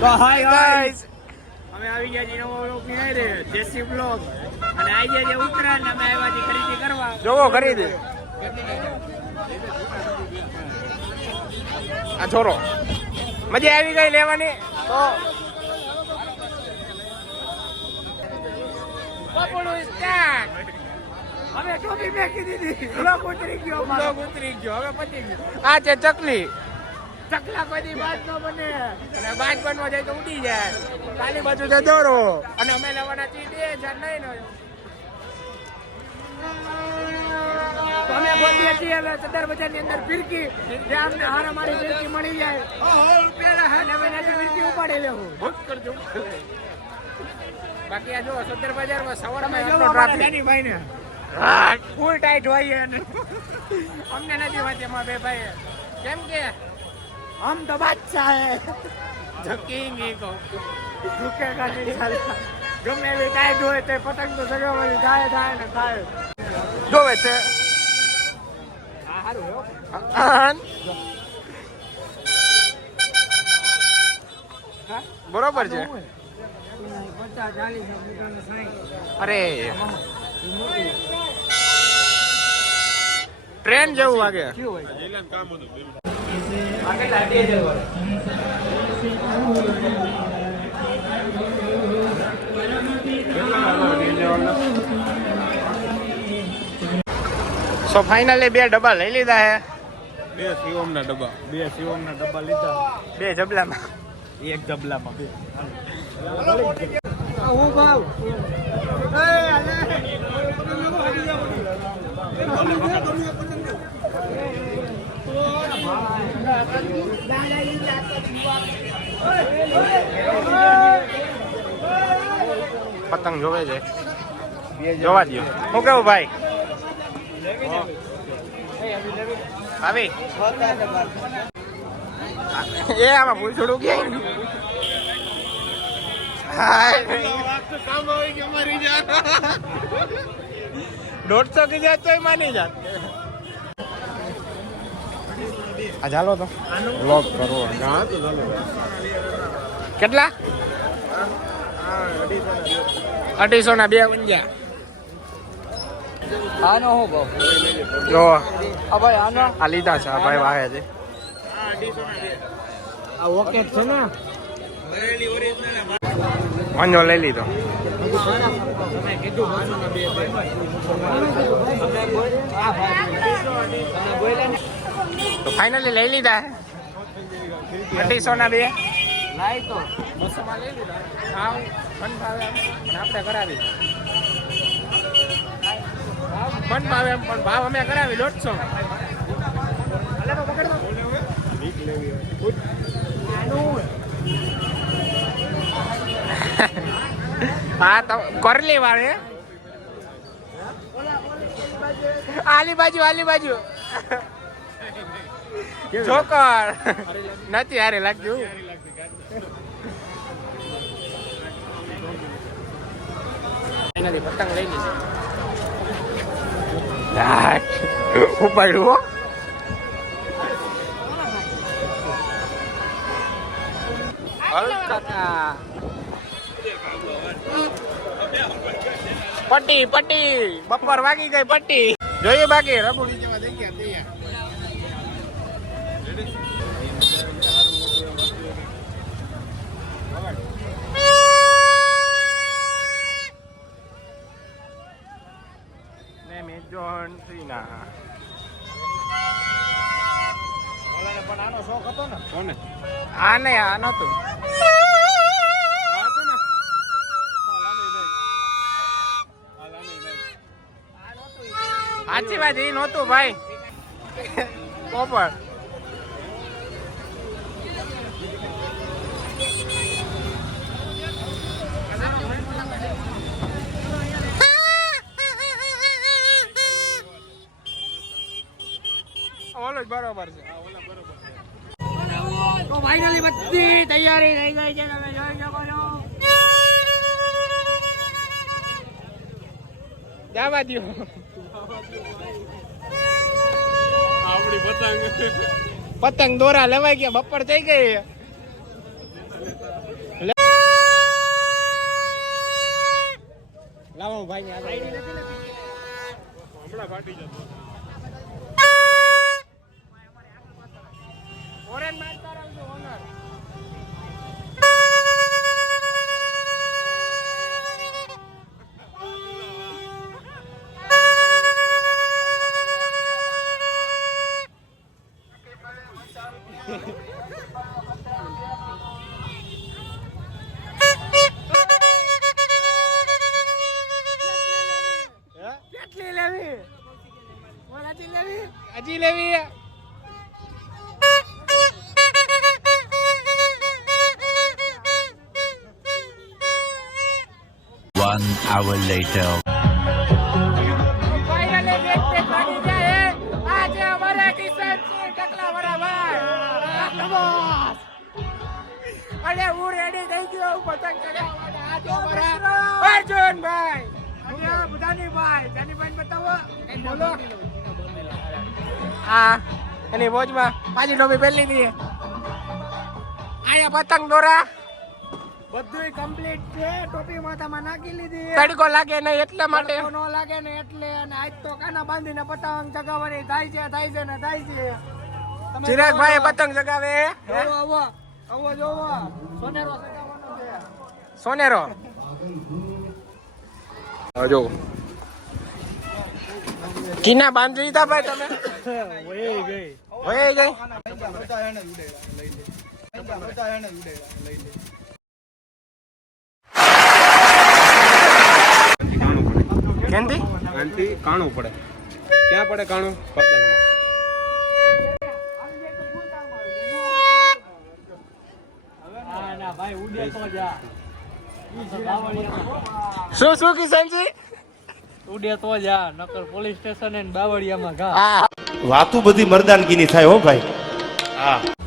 તો hi guys અમે આવી ગયા છીએ નવો બ્લોગની આરે દેશી બ્લોગ અને આઈ ગયા છે ઉત્તરાયણ ને અમે આવ્યા છીએ ખરીદી કરવા. જોવો ખરીદી. આ છોરો મજા આવી ગઈ લેવાની? તો પપડું સ્ટાર્ટ અમે ટોપી ફેંકી દીધી. ઉતરી ગયો અમારો. ઉતરી ગયો હવે પતી ગયો. આ છે ચકલી. ચકલા કોઈ બાજ ન બને. અને બાજ બનવા જાય તો ઉડી જાય. કાલી બાજુ છે દોરો. અને અમે લેવાના છીએ બે હજાર નહીં નો. અમે બોલીએ છીએ હવે સદર બજારની અંદર ફિરકી. જે અમને હારા મારી ફિરકી મળી જાય. અને અમે ત્યાંથી ફિરકી ઉપાડી લેવું. કરજો બાકી આ જો સદર બજારમાં સવારમાં જો ટ્રાફિક નાનીભાઈ ને ફૂલ ટાઈટ હોય અમને નથી વાંચે એમાં બે ભાઈ કેમ કે હમ तो બાદશાહ है જકીંગ ઈ झुकेगा नहीं સાલા ગમે એવી કાંઈ હોય તે પતંગ તો સગાવવાની થાય થાય ને થાય જોવે છે. બરોબર છે. અરે. ટ્રેન જેવું વાગે. સો ફાઇનલી બે ડબ્બા લઈ લીધા હે? બે શિવમના ડબ્બા. બે શિવમના ડબ્બા લીધા. બે જબલામાં. એક જબલામાં બે. હું ભાવ. પતંગ જોવે છે. જોવા દો હું કેવું ભાઈ? આવી. એ આમાં પૂછડું કે? દોઢસો કી જાય તો માની જાત. આ ચાલો તો. વ્લોગ કરો કેટલા? અઢીસો ના બે ઊંઝા આનો હું ભાવ? જો. આ ભાઈ આનો? આ લીધા છે આ ભાઈ વાહે છે. આ ઓકે છે ને? વાંજો લઈ લીધો. તો ફાઇનલી લઈ લીધા. હે અઢીસો ના બે. લાઈ તો. બસોમાં લઈ લીધા. હા મન ભાવે પણ આપણે કરાવી. મન ભાવે એમ પણ ભાવ અમે કરાવી દોઢસો. હા તો કરલી વાળે આલી બાજુ આલી બાજુ. જોકર નથી હારે લાગતું એનાથી પતંગ લઈ લીધી ઉપાડ્યું હો હલકા પટ્ટી પટ્ટી બપોર વાગી ગઈ પટ્ટી જોઈએ બાકી રબુડી ને મે જોન પણ આનો શોખ હતો ને? કોને? આ નહીં આ નતું સાચી વાત એ નહોતું ભાઈ. પોપર બરોબર છે. તો ફાઇનલી બધી તૈયારી થઈ ગઈ છે તમે જોઈ શકો છો. જવા દો આપણી પતંગ. પતંગ દોરા લેવાય ગયા બપોર થઈ ગઈ લાવો ભાઈ હમણાં ફાટી જતો. વાળા later. અને હું થઈ ગયો પતંગ ચગાવવા માટે. આજે અમારા અર્જુનભાઈ અને આ બધાની ભાઈ. જાની ભાઈ બતાવો. બોલો. હા, એની મોજમાં પાછી ડોબી પહેલી લીધી આયા પતંગ દોરા. બધુંય કમ્પ્લીટ છે. ટોપી માથામાં નાખી લીધી. તડકો લાગે નહીં એટલા માટે? નો ન લાગે ને એટલે અને આજ તો કાના બાંધીને પતંગ ચગાવવાની? થાય છે થાય છે ને થાય છે. ચિરાગભાઈ પતંગ ચગાવે? આવો. આવો જોવો. સોનેરો ચગાવવાનો છે. સોનેરો? જો. કિના બાંધી લીધા ભાઈ તમે? વહી ગઈ. હોય ગઈ? કાણું પડે આંટી કાણું પડે. ક્યાં પડે કાણું? પતંગ શું શું કિશનજી? ઉડે તો જા નકર પોલીસ સ્ટેશન ને બાવળિયામાં ઘા. હા. વાતું બધી મરદાનગીની થાય હો ભાઈ. હા.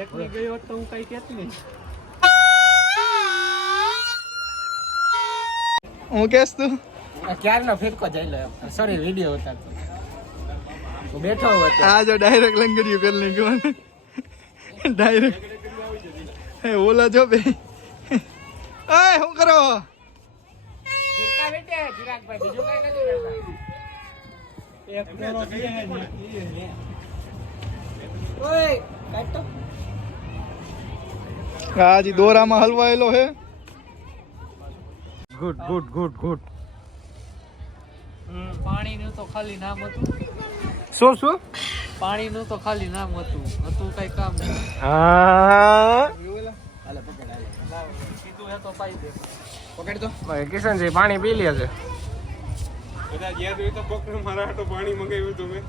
એકની ગઈ હોત તો હું કઈ કહેતી નહીં. હું કેસ તું? ક્યારનો ફેરકો જઈ લો સોરી વીડિયો ઉતારતો બેઠો હતો આ જો ડાયરેક્ટ લંગડિયું કરી નાખ્યું ડાયરેક્ટ એ ઓલા જો બે. અય શું કરો? ફિરકા બેઠે ચિરાગભાઈ બીજું કઈ નથી કરતા એક હજી દોરામાં હલવાયેલો હે. ગુડ ગુડ ગુડ ગુડ પાણીનું તો ખાલી નામ હતું. શું શું? પાણીનું તો ખાલી નામ હતું. હતું કઈ કામ નહીં. હા. કીધું હે તો પાઈ દે ભાઈ કિશનજી પાણી પી લે છે. કદાચ યાદ હોય તો કોકને મારા હાટુ પાણી મંગાવ્યું હતું મેં.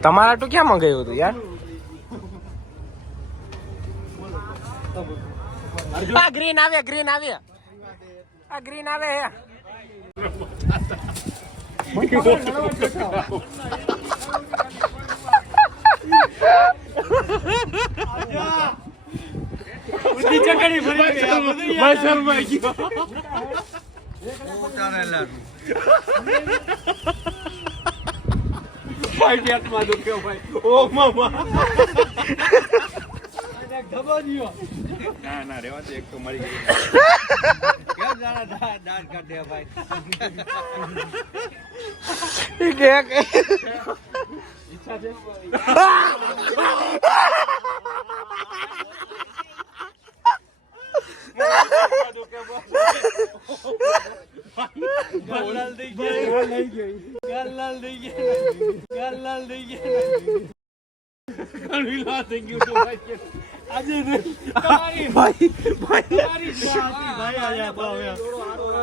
તમારા તો ક્યાં મંગાવ્યું હતું યાર આ ગ્રીન આવે ગ્રીન આવે આ ગ્રીન આવે હે ભાઈ પેટમાં દુખ્યો ભાઈ. ઓ મામા. ના ના રેવા દે એક તો મરી ગઈ. ગયા ને તમારી ભાઈ? ભાઈ.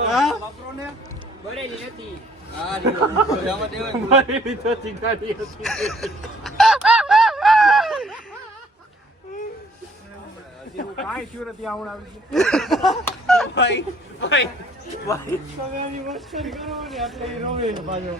હા બળેલી નથી મારી તો ચીકારી હતી કાંઈ થયું નથી આવું આવી તમે આની મસ્કરી કરો ને એટલે ઈ રોવે પાછો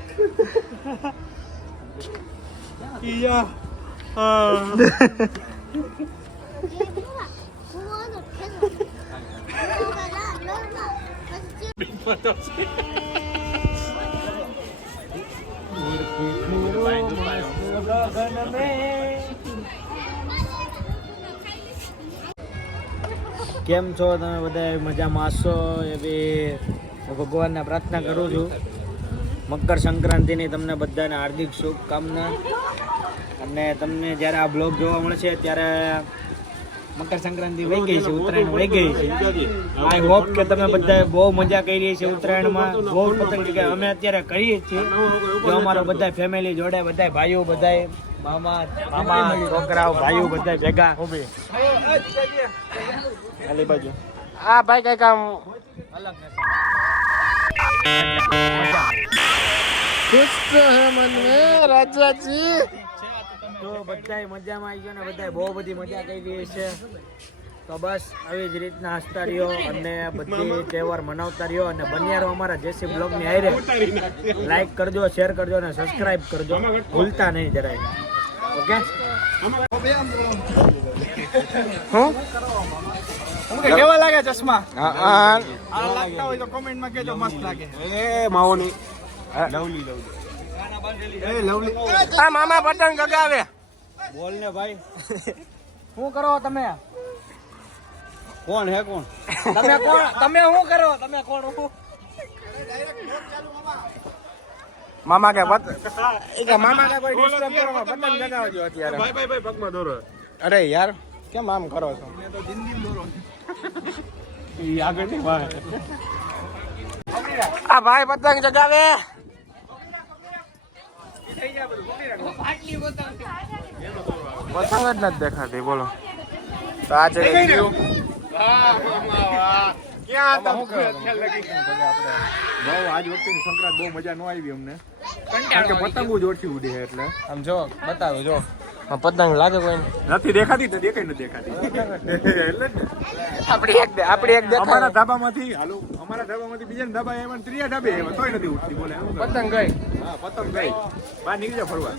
કેમ છો? તમે બધા મજામાં હશો? એવી હું ભગવાનને પ્રાર્થના કરું છું. મકર સંક્રાંતિની તમને બધાને હાર્દિક શુભકામના. અને તમને જ્યારે આ બ્લોગ જોવા મળશે, ત્યારે મકર સંક્રાંતિ વહી ગઈ છે, ઉત્તરાયણ વહી ગઈ છે. આઈ હોપ કે તમે બધા બહુ મજા કરી રહી છે ઉત્તરાયણમાં. બહુ પતંગ અમે અત્યારે કરીએ છીએ. જો અમારા બધા ફેમિલી જોડે બધા ભાઈઓ બધા મામા છોકરાઓ ભાઈઓ બધા ભેગા. ખાલી બાજુ. આ ભાઈ કઈ કામ? બધાય મજામાં આવી ગયો ને બધાય બહુ બધી મજા કરી છે. તો બસ આવી જ રીતના હસતા રહ્યો અને બધી તહેવાર મનાવતા રહ્યો અને બન્યા રહો અમારા જેસી બ્લોગની આયરે લાઈક કરજો શેર કરજો ને સબસ્ક્રાઈબ કરજો. ભૂલતા નહીં જરાય. ઓકે? કેવા લાગે ચશ્મા? હા હા. આ લાગતા હોય તો કોમેન્ટમાં કહેજો મસ્ત લાગે. એ માઓની એ લવલી. આ મામા પતંગ ચગાવે બોલ ને ભાઈ. શું કરો તમે? કોણ હે કોણ? તમે કોણ? તમે શું કરો? તમે કોણ? હું? મામા કે પત મામા કે કોઈ ડિસ્ટર્બ કરો પતંગ ચગાવજો અત્યારે. ભાઈ ભાઈ ભાઈ પગમાં દોરો. અરે યાર કેમ આમ કરો છો? આગળની વાત આ ભાઈ પતંગ જગાવે પતંગ જ નથી દેખાતી બોલો. તો આ છે ક્યાં હતા? બહુ આજ વખતે સંક્રાંત બહુ મજા ન આવી અમને. કે પતંગો જોરથી ઉડે એટલે. આમ જો બતાવો જો. પતંગ લાગે કોઈ નથી દેખાતી તો દેખાય નથી દેખાતી. એટલે. આપડી એક આપડી એક અમારા ધાબામાંથી હાલો અમારા ધાબામાંથી બીજા ધાબા એવા ત્રીજા ધાબે એવા તોય નથી ઉઠતી બોલે પતંગ ગઈ. હા પતંગ ગઈ. બહાર નીકળી જા ફરવા.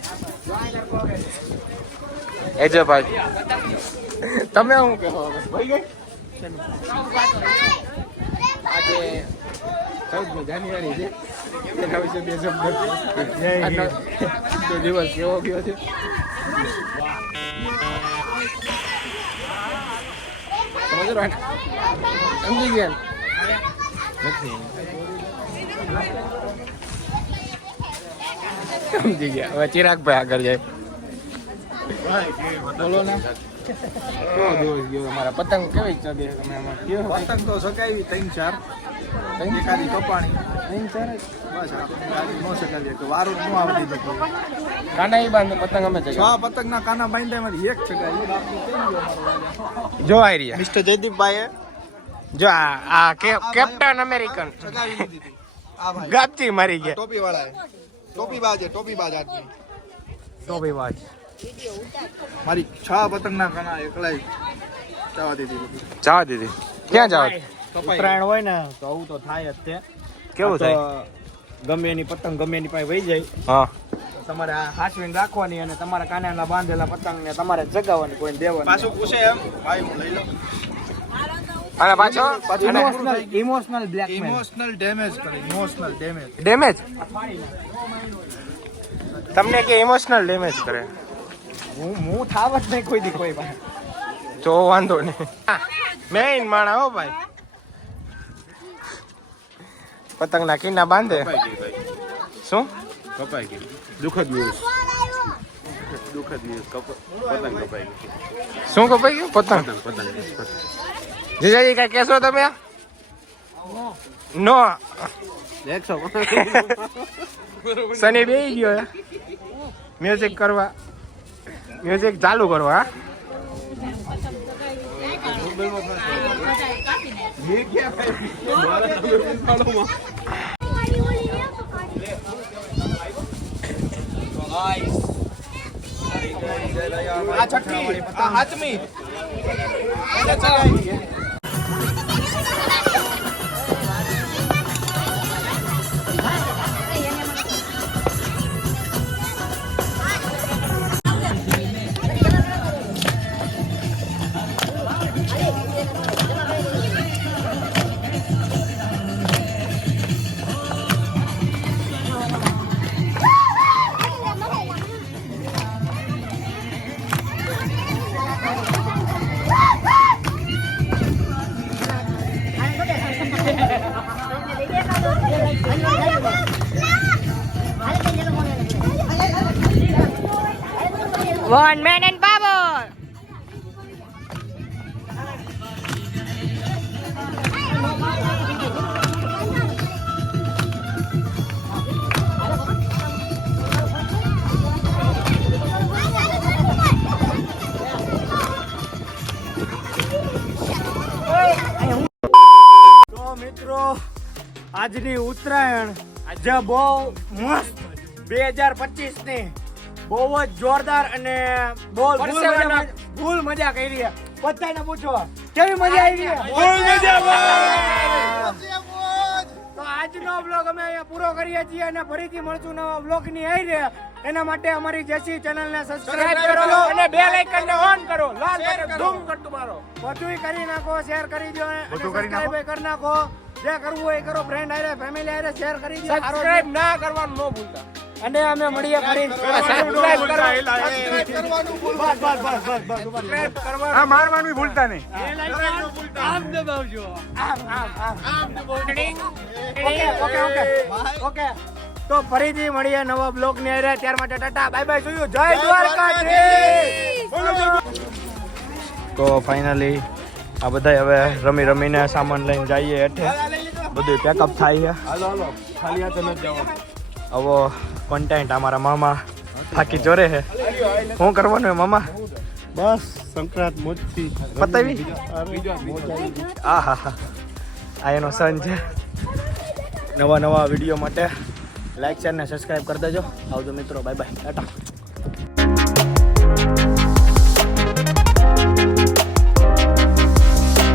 એ જો ભાઈ. તમે શું કહો? ભાઈ ગઈ? આજે ચૌદમી જાન્યુઆરી છે. એના વિશે બે શબ્દ આજનો આજનો દિવસ કેવો ગયો છે સમજો ને? સમજી ગયા ને? નથી સમજી ગયા હવે ચિરાગભાઈ આગળ જાય બોલો ને કેવો દિવસ ગયો અમારા પતંગ કેવી ચગે તમે આમાં કયો પતંગ તો સકાવી ત્રણ ચાર ત્રણ એકાદી કપાણી બસ આપણે ગાડી ન સકાવીએ તો વારો ન તો કોઈ. કાના બાંધ? પતંગ અમે છ ચગાવ્યા. પતંગના કાના બાંધ્યા એમાંથી એક ચગાવી? જો આઈ રહ્યા. મિસ્ટર જયદીપભાઈએ? જો આ આ કે- કેપ્ટન અમેરિકન. ચગાવી દીધી હતી. આ ભાઈ. ગાપચી મારી ગયા. ટોપી ટોપી બાજ ટોપી બાજ આદમી તો ભાઈ મારી છ પતંગના કાના એકલાય જવા દીધી. જવા દીધી. ક્યાં જવા ઉત્તરાયણ હોય ને તો આવું તો થાય જ તે. કેવું થાય? ગમે એની પતંગ ગમે એની પાસે વહી જાય. હા. તમારે આ હાચવીને રાખવાની અને તમારા કાનાના બાંધેલા પતંગને તમારે જગાવવાની કોઈ દેવાની પાછું પૂછે એમ. ભાઈ હું લઈ લઉં. અને પાછો? Emotional emotional blackmail emotional damage કરે ઇમોશનલ ડેમેજ ડેમેજ તમને કે ઇમોશનલ ડેમેજ કરે? હું હું થાવ નહીં કોઈ દી કોઈ પાસે જો વાંધો નહીં. મેઇન માણા હો ભાઈ. પતંગના કીના બાંધે? શું? કપાઈ ગઈ. દુઃખદ ન્યૂઝ દુઃખદ ન્યૂઝ પતંગ કપાઈ ગઈ. શું કપાઈ ગયું? પતંગ? પતંગ પતંગ. જીજાજી કઈ કહેશો તમે? નો. એકસો સની બે ગયો મ્યુઝિક કરવા. મ્યુઝિક ચાલુ કરવા હા? આ છઠ્ઠી આ હાથમી આજની ઉત્તરાયણ આજે બહુ મસ્ત. બે હજાર પચીસની બહુ જ જોરદાર અને બહુ ફૂલ મજા- કરી બધાને પૂછો કેવી મજા આવી તો આજનો બ્લોગ અમે અહીંયા પૂરો કરીએ છીએ અને ફરીથી મળશું નવા બ્લોગની આવી રહ્યા એના માટે અમારી જેસી ચેનલ ને સબસ્ક્રાઇબ કરો અને બે લાઇકન ને ઓન કરો. લાલ બટન ધૂમ કરતું મારો. બધું કરી નાખો શેર કરી દો અને સબસ્ક્રાઇબ કરી નાખો. જે કરવું હોય એ કરો. ફ્રેન્ડ આરે ફેમિલી આરે શેર કરી દો. સબસ્ક્રાઇબ ના કરવાનું ન ભૂલતા. અને અમે મળીએ ફરી. સબસ્ક્રાઇબ કરવાનું બસ બસ બસ બસ બસ સબસ્ક્રાઇબ કરવાનું. આ મારવાનું ભૂલતા નહીં. આમ દબાવજો. આમ આમ આમ. ઓકે ઓકે ઓકે ઓકે તો ફરીથી મળીએ નવા બ્લોગની આરે ત્યાર માટે ટાટા. બાય બાય જોયું જય દ્વારકાધીશ. તો ફાઇનલી આ બધા હવે રમી રમીને સામાન લઈને જઈએ હેઠે. બધું પેકઅપ થાય છે. ખાલી હાથે નથી જવાનું. હવે કોન્ટેન્ટ અમારા મામા થાકી ચોરે છે. શું કરવાનું હે મામા? બસ સંક્રાંત મોજથી પતાવી? આ હા હા આ એનો સન છે. નવા નવા વીડિયો માટે લાઈક શેર ને સબસ્ક્રાઈબ કરી દેજો. આવજો મિત્રો બાય બાય ટાટા.